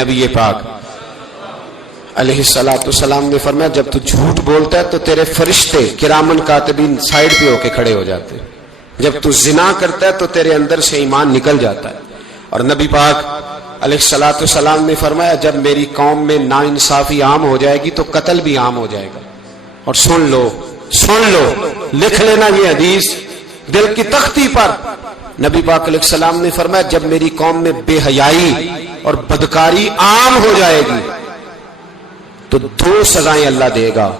نبی پاک علیہ السلام نے فرمایا جب تو جھوٹ بولتا ہے تو تیرے فرشتے کرامن کاتبین سائیڈ پہ ہو کے کھڑے ہو جاتے ہیں، جب تو زنا کرتا ہے تو تیرے اندر سے ایمان نکل جاتا ہے۔ اور نبی پاک علیہ السلام نے فرمایا جب میری قوم میں ناانصافی عام ہو جائے گی تو قتل بھی عام ہو جائے گا۔ اور سن لو لکھ لینا یہ حدیث دل کی تختی پر، نبی پاک علیہ السلام نے فرمایا جب میری قوم میں بے حیائی اور بدکاری عام ہو جائے گی تو دو سزائیں اللہ دے گا،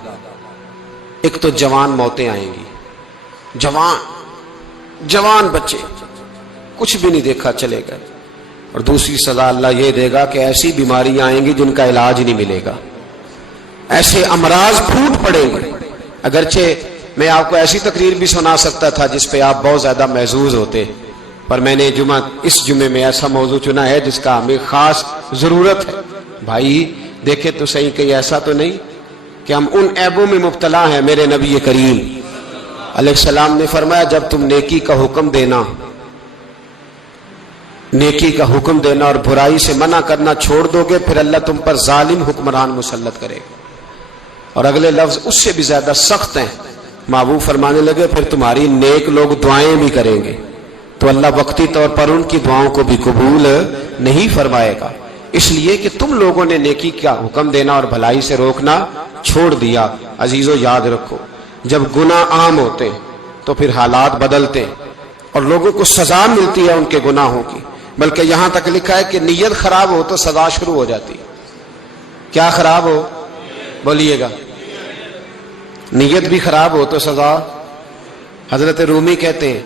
ایک تو جوان موتیں آئیں گی، جوان بچے کچھ بھی نہیں دیکھا چلے گئے، اور دوسری سزا اللہ یہ دے گا کہ ایسی بیماریاں آئیں گی جن کا علاج نہیں ملے گا، ایسے امراض پھوٹ پڑیں گے۔ اگرچہ میں آپ کو ایسی تقریر بھی سنا سکتا تھا جس پہ آپ بہت زیادہ محظوظ ہوتے، پر میں نے اس جمعے میں ایسا موضوع چنا ہے جس کا ہمیں خاص ضرورت ہے۔ بھائی دیکھے تو صحیح کہ ایسا تو نہیں کہ ہم ان عیبوں میں مبتلا ہیں۔ میرے نبی کریم علیہ السلام نے فرمایا جب تم نیکی کا حکم دینا اور برائی سے منع کرنا چھوڑ دو گے پھر اللہ تم پر ظالم حکمران مسلط کرے گا۔ اور اگلے لفظ اس سے بھی زیادہ سخت ہیں، محبوب فرمانے لگے پھر تمہاری نیک لوگ دعائیں بھی کریں گے تو اللہ وقتی طور پر ان کی دعاؤں کو بھی قبول نہیں فرمائے گا، اس لیے کہ تم لوگوں نے نیکی کا حکم دینا اور بھلائی سے روکنا چھوڑ دیا۔ عزیزو یاد رکھو جب گناہ عام ہوتے تو پھر حالات بدلتے اور لوگوں کو سزا ملتی ہے ان کے گناہوں کی، بلکہ یہاں تک لکھا ہے کہ نیت خراب ہو تو سزا شروع ہو جاتی۔ کیا خراب ہو؟ بولیے گا۔ نیت بھی خراب ہو تو سزا۔ حضرت رومی کہتے ہیں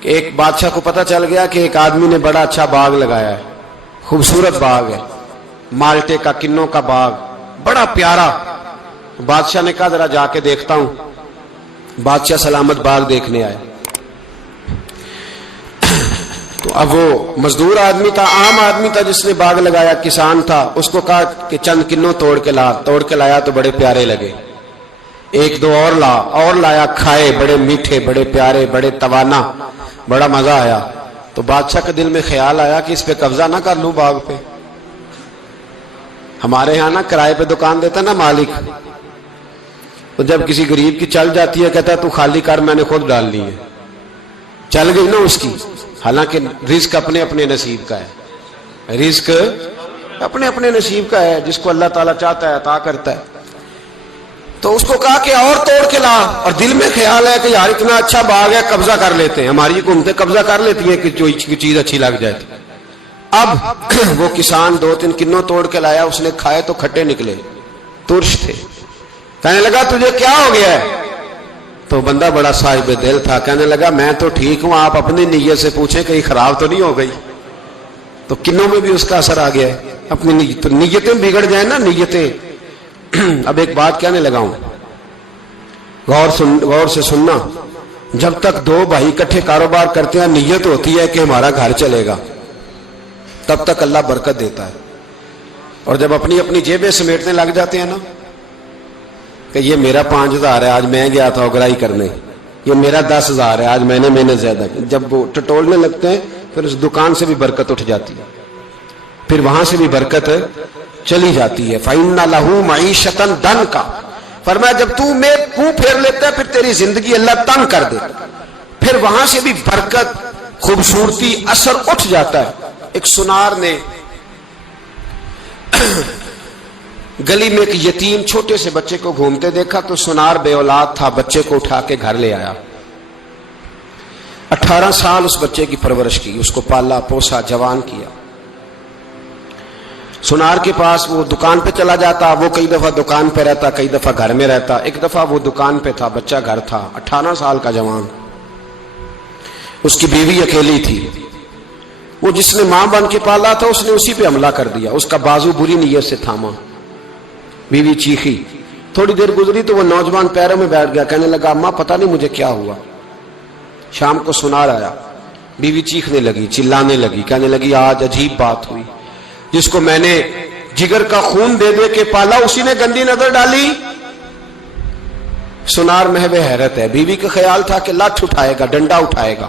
کہ ایک بادشاہ کو پتہ چل گیا کہ ایک آدمی نے بڑا اچھا باغ لگایا ہے، خوبصورت باغ ہے، مالٹے کا کنوں کا باغ بڑا پیارا۔ بادشاہ نے کہا ذرا جا کے دیکھتا ہوں۔ بادشاہ سلامت باغ دیکھنے آئے تو اب وہ مزدور آدمی تھا، عام آدمی تھا جس نے باغ لگایا، کسان تھا، اس کو کہا کہ چند کنوں توڑ کے لایا تو بڑے پیارے لگے، ایک دو اور لایا، کھائے، بڑے میٹھے، بڑے پیارے، بڑے توانا، بڑا مزہ آیا۔ تو بادشاہ کے دل میں خیال آیا کہ اس پہ قبضہ نہ کر لوں باغ پہ۔ ہمارے ہاں نا کرائے پہ دکان دیتا نا مالک، تو جب کسی غریب کی چل جاتی ہے کہتا ہے تو خالی کر، میں نے خود ڈال لی ہے، چل گئی نا اس کی۔ حالانکہ رزق اپنے اپنے نصیب کا ہے، رزق اپنے اپنے نصیب کا ہے، جس کو اللہ تعالیٰ چاہتا ہے عطا کرتا ہے۔ تو اس کو کہا کہ اور توڑ کے لا، اور دل میں خیال ہے کہ یار اتنا اچھا باغ ہے قبضہ کر لیتے ہیں، ہماری حکومتیں قبضہ کر لیتی ہیں کہ جو چیز اچھی لگ جائے۔ اب وہ کسان دو تین کنوں توڑ کے لایا، اس نے کھائے تو کھٹے نکلے، ترش تھے۔ کہنے لگا تجھے کیا ہو گیا ہے؟ تو بندہ بڑا صاحب دل تھا، کہنے لگا میں تو ٹھیک ہوں، آپ اپنی نیت سے پوچھیں کہیں خراب تو نہیں ہو گئی۔ تو کنوں میں بھی اس کا اثر آ گیا ہے، اپنی نیتیں بگڑ جائیں نا، نیتیں۔ اب ایک بات کہنے لگا ہوں، غور سے سننا، جب تک دو بھائی اکٹھے کاروبار کرتے ہیں نیت ہوتی ہے کہ ہمارا گھر چلے گا، تب تک اللہ برکت دیتا ہے، اور جب اپنی اپنی جیبیں سمیٹنے لگ جاتے ہیں نا کہ یہ میرا 5000 ہے، آج میں گیا تھا اگرائی کرنے، یہ میرا 10,000 ہے، آج میں نے محنت زیادہ کی، جب وہ ٹٹولنے لگتے ہیں پھر اس دکان سے بھی برکت اٹھ جاتی ہے، پھر وہاں سے بھی برکت چلی جاتی ہے۔ فَإِنَّ لَهُ مَعِيشَةً ضَنْكَ، فرمایا جب تو میں منہ پھیر لیتا ہے پھر تیری زندگی اللہ تنگ کر دیتا، پھر وہاں سے بھی برکت، خوبصورتی، اثر اٹھ جاتا ہے۔ ایک سنار نے گلی میں ایک یتیم چھوٹے سے بچے کو گھومتے دیکھا تو سنار بے اولاد تھا، بچے کو اٹھا کے گھر لے آیا، 18 سال اس بچے کی پرورش کی، اس کو پالا پوسا، جوان کیا۔ سنار کے پاس وہ دکان پہ چلا جاتا، وہ کئی دفعہ دکان پہ رہتا، کئی دفعہ گھر میں رہتا۔ ایک دفعہ وہ دکان پہ تھا، بچہ گھر تھا، 18 سال کا جوان، اس کی بیوی اکیلی تھی، وہ جس نے ماں بن کے پالا تھا اس نے اسی پہ حملہ کر دیا، اس کا بازو بری نیت سے تھاما، بیوی چیخی، تھوڑی دیر گزری تو وہ نوجوان پیروں میں بیٹھ گیا، کہنے لگا اماں پتہ نہیں مجھے کیا ہوا۔ شام کو سنار آیا، بیوی چیخنے لگی، چلانے لگی، کہنے لگی آج عجیب بات ہوئی، جس کو میں نے جگر کا خون دے دے کے پالا اسی نے گندی نظر ڈالی۔ سنار محو حیرت ہے، بیوی کا خیال تھا کہ لاٹھ اٹھائے گا، ڈنڈا اٹھائے گا،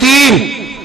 3,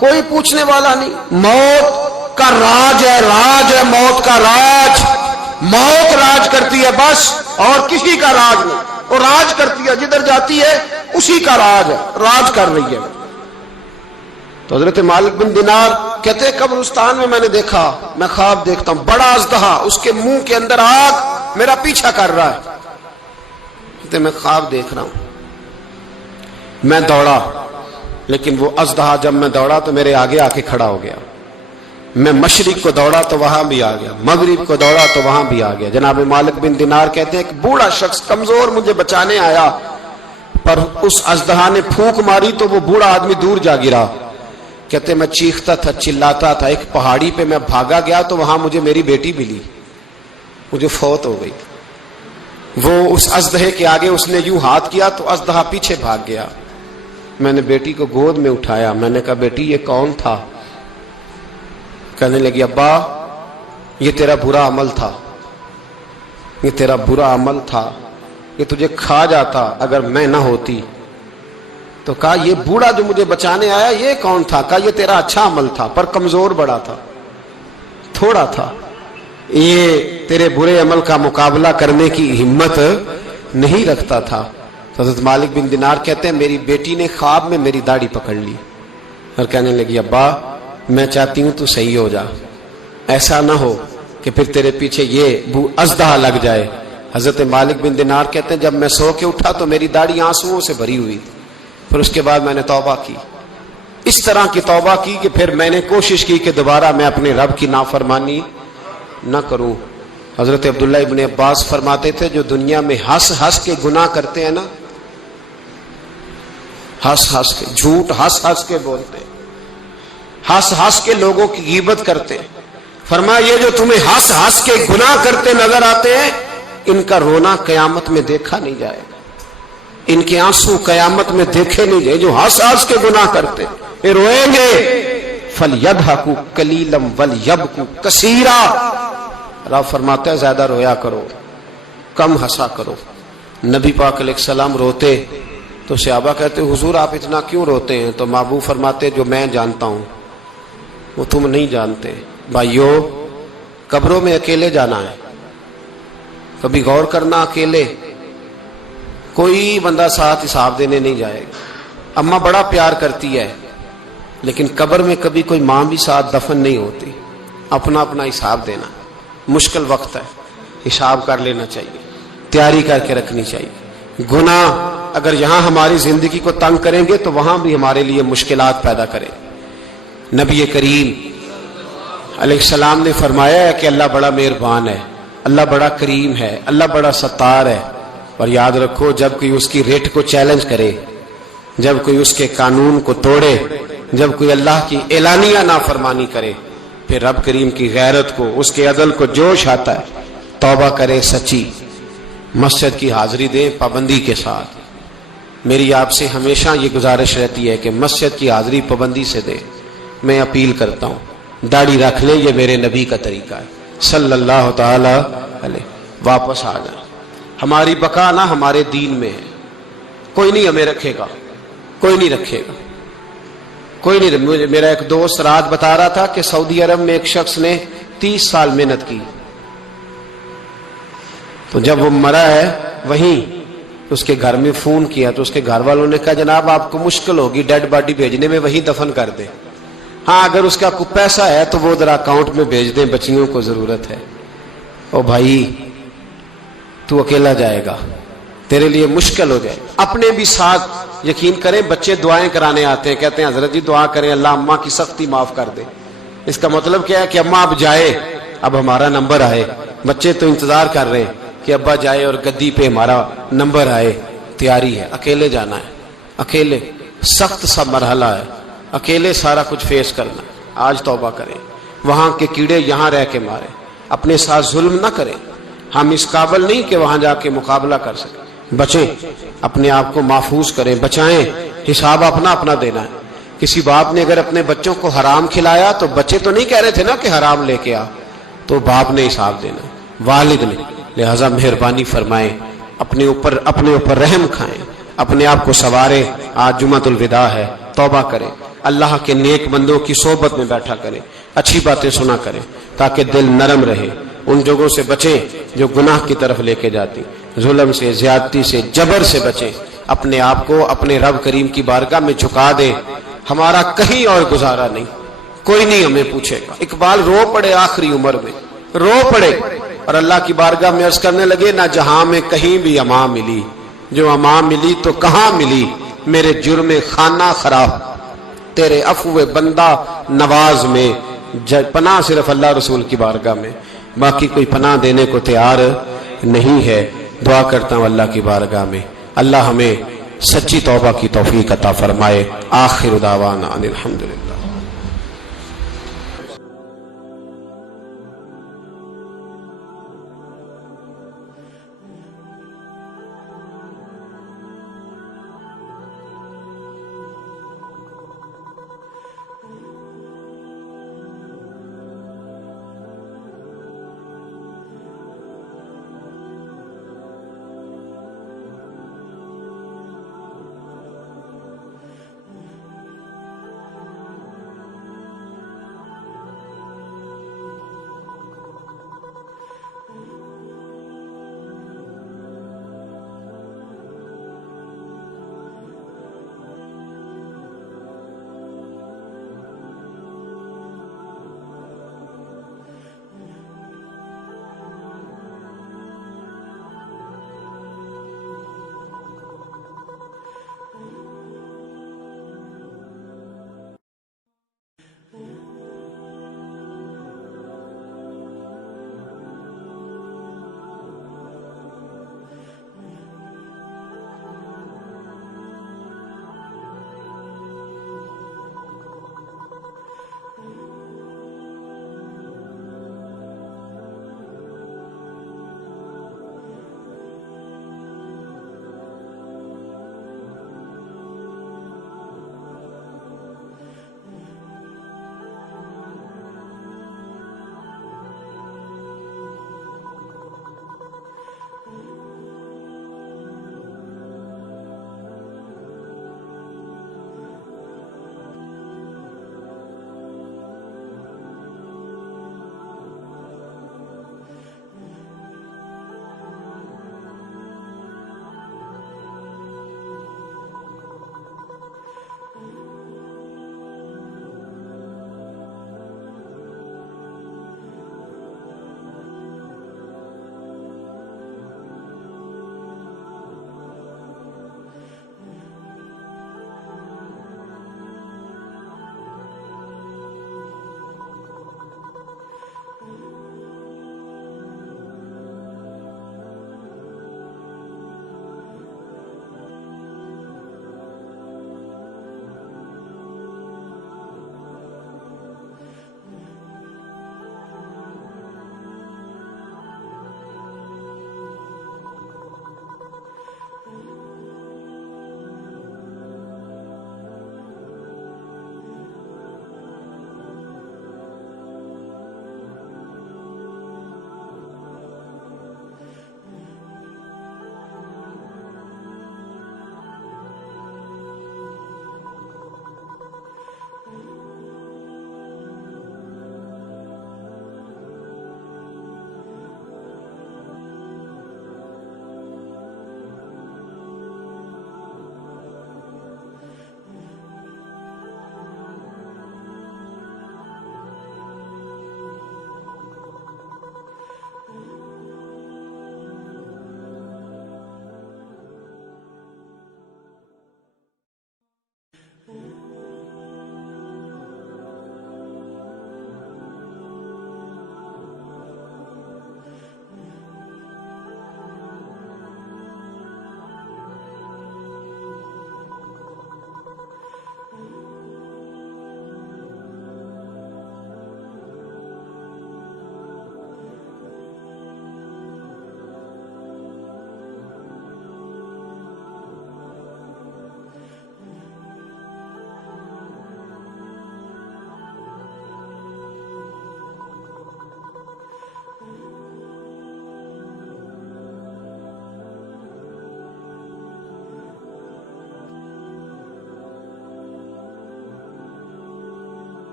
کوئی پوچھنے والا نہیں۔ موت کا راج ہے موت کا راج، موت راج کرتی ہے بس، اور کسی کا راج نہیں۔ وہ راج کرتی ہے، جدھر جاتی ہے اسی کا راج ہے، راج کر رہی ہے۔ تو حضرت مالک بن دینار کہتے ہیں قبرستان میں میں نے دیکھا، میں خواب دیکھتا ہوں، بڑا اژدہا، اس کے منہ کے اندر آگ میرا پیچھا کر رہا ہے۔ کہتے میں خواب دیکھ رہا ہوں، میں دوڑا، لیکن وہ اژدہا جب میں دوڑا تو میرے آگے آ کے کھڑا ہو گیا۔ میں مشرق کو دوڑا تو وہاں بھی آ گیا، مغرب کو دوڑا تو وہاں بھی آ گیا۔ جناب مالک بن دینار کہتے ہیں ایک بوڑھا شخص کمزور مجھے بچانے آیا، پر اس اژدہا نے پھونک ماری تو وہ بوڑھا آدمی دور جا گرا۔ کہتے میں چیختا تھا، چلاتا تھا، ایک پہاڑی پہ میں بھاگا گیا تو وہاں مجھے میری بیٹی ملی، مجھے فوت ہو گئی۔ وہ اس اژدہے کے آگے اس نے یوں ہاتھ کیا تو اژدہا پیچھے بھاگ گیا۔ میں نے بیٹی کو گود میں اٹھایا، میں نے کہا بیٹی یہ کون تھا؟ کہنے لگی ابا یہ تیرا برا عمل تھا، یہ تیرا برا عمل تھا، یہ تجھے کھا جاتا اگر میں نہ ہوتی۔ تو کہا یہ بوڑھا جو مجھے بچانے آیا یہ کون تھا؟ کہا یہ تیرا اچھا عمل تھا، پر کمزور بڑا تھا، تھوڑا تھا، یہ تیرے برے عمل کا مقابلہ کرنے کی ہمت نہیں رکھتا تھا۔ حضرت مالک بن دینار کہتے ہیں میری بیٹی نے خواب میں میری داڑھی پکڑ لی اور کہنے لگی ابا میں چاہتی ہوں تو صحیح ہو جا، ایسا نہ ہو کہ پھر تیرے پیچھے یہ اژدہا لگ جائے۔ حضرت مالک بن دینار کہتے ہیں جب میں سو کے اٹھا تو میری داڑھی آنسوؤں سے بھری ہوئی، پھر اس کے بعد میں نے توبہ کی، اس طرح کی توبہ کی کہ پھر میں نے کوشش کی کہ دوبارہ میں اپنے رب کی نافرمانی نہ کروں۔ حضرت عبداللہ ابن عباس فرماتے تھے جو دنیا میں ہنس ہنس کے گناہ کرتے ہیں نا، ہنس ہنس کے جھوٹ ہنس ہنس کے بولتے ہیں، ہنس ہنس کے لوگوں کی غیبت کرتے ہیں، فرمایا یہ جو تمہیں ہنس ہنس کے گناہ کرتے نظر آتے ہیں ان کا رونا قیامت میں دیکھا نہیں جائے گا، ان کے آنسو قیامت میں دیکھے نہیں جائے۔ جو ہنس ہنس کے گناہ کرتے یہ روئیں گے، فَلْيَضْحَكُوا قَلِيلًا وَلْيَبْكُوا كَثِيرًا۔ رب فرماتا ہے زیادہ رویا کرو، کم ہنسا کرو۔ نبی پاک علیہ السلام روتے تو صحابہ کہتے حضور آپ اتنا کیوں روتے ہیں؟ تو محبوب فرماتے جو میں جانتا ہوں وہ تم نہیں جانتے۔ بھائیو قبروں میں اکیلے جانا ہے، کبھی غور کرنا، اکیلے کوئی بندہ ساتھ حساب دینے نہیں جائے گا۔ اماں بڑا پیار کرتی ہے لیکن قبر میں کبھی کوئی ماں بھی ساتھ دفن نہیں ہوتی، اپنا اپنا حساب دینا مشکل وقت ہے، حساب کر لینا چاہیے، تیاری کر کے رکھنی چاہیے۔ گناہ اگر یہاں ہماری زندگی کو تنگ کریں گے تو وہاں بھی ہمارے لیے مشکلات پیدا کریں۔ نبی کریم علیہ السلام نے فرمایا ہے کہ اللہ بڑا مہربان ہے، اللہ بڑا کریم ہے، اللہ بڑا ستار ہے، اور یاد رکھو جب کوئی اس کی ریٹ کو چیلنج کرے، جب کوئی اس کے قانون کو توڑے، جب کوئی اللہ کی اعلانیہ نافرمانی کرے، پھر رب کریم کی غیرت کو، اس کے عدل کو جوش آتا ہے، توبہ کرے سچی، مسجد کی حاضری دیں پابندی کے ساتھ۔ میری آپ سے ہمیشہ یہ گزارش رہتی ہے کہ مسجد کی حاضری پابندی سے دیں۔ میں اپیل کرتا ہوں داڑھی رکھ لیں، یہ میرے نبی کا طریقہ ہے صلی اللہ تعالی علیہ۔ واپس آ جائیں، ہماری بقا نہ ہمارے دین میں ہے، کوئی نہیں ہمیں رکھے گا، کوئی نہیں رکھے گا، کوئی نہیں۔ میرا ایک دوست رات بتا رہا تھا کہ سعودی عرب میں ایک شخص نے 30 سال محنت کی، تو جب وہ مرا ہے وہیں اس کے گھر میں فون کیا تو اس کے گھر والوں نے کہا جناب آپ کو مشکل ہوگی ڈیڈ باڈی بھیجنے میں، وہیں دفن کر دیں، ہاں اگر اس کا کوئی پیسہ ہے تو وہ ذرا اکاؤنٹ میں بھیج دیں، بچیوں کو ضرورت ہے۔ او بھائی تو اکیلا جائے گا، تیرے لیے مشکل ہو جائے۔ اپنے بھی ساتھ یقین کریں، بچے دعائیں کرانے آتے ہیں، کہتے ہیں حضرت جی دعا کریں اللہ اماں کی سختی معاف کر دے۔ اس کا مطلب کیا ہے کہ اماں اب جائے، اب ہمارا نمبر آئے۔ بچے تو انتظار کر رہے ہیں کہ ابا جائے اور گدی پہ ہمارا نمبر آئے۔ تیاری ہے، اکیلے جانا ہے، اکیلے سخت سا مرحلہ ہے، اکیلے سارا کچھ فیس کرنا۔ آج توبہ کریں، وہاں کے کیڑے یہاں رہ کے مارے، اپنے ساتھ ظلم نہ کریں۔ ہم اس قابل نہیں کہ وہاں جا کے مقابلہ کر سکیں، بچیں، اپنے آپ کو محفوظ کریں، بچائیں، حساب اپنا اپنا دینا ہے۔ کسی باپ نے اگر اپنے بچوں کو حرام کھلایا تو بچے تو نہیں کہہ رہے تھے نا کہ حرام لے کے آ، تو باپ نے حساب دینا، والد نے۔ لہذا مہربانی فرمائیں، اپنے اوپر رحم کھائیں، اپنے آپ کو سنواریں۔ آج جمعۃ الوداع ہے، توبہ کریں۔ اللہ کے نیک بندوں کی صحبت میں بیٹھا کریں، اچھی باتیں سنا کریں تاکہ دل نرم رہے، ان جگہوں سے بچیں جو گناہ کی طرف لے کے جاتی، ظلم سے، زیادتی سے، جبر سے بچیں، اپنے آپ کو اپنے رب کریم کی بارگاہ میں جھکا دیں۔ ہمارا کہیں اور گزارا نہیں، کوئی نہیں ہمیں پوچھے گا۔ اقبال رو پڑے آخری عمر میں، رو پڑے اور اللہ کی بارگاہ میں عرض کرنے لگے، نہ جہاں میں کہیں بھی امان ملی، جو امان ملی تو کہاں ملی، میرے جرم خانہ خراب تیرے عفو بندہ نواز میں، پناہ صرف اللہ رسول کی بارگاہ میں، باقی کوئی پناہ دینے کو تیار نہیں ہے۔ دعا کرتا ہوں اللہ کی بارگاہ میں اللہ ہمیں سچی توبہ کی توفیق عطا فرمائے۔ آخر دعوانا ان الحمدللہ۔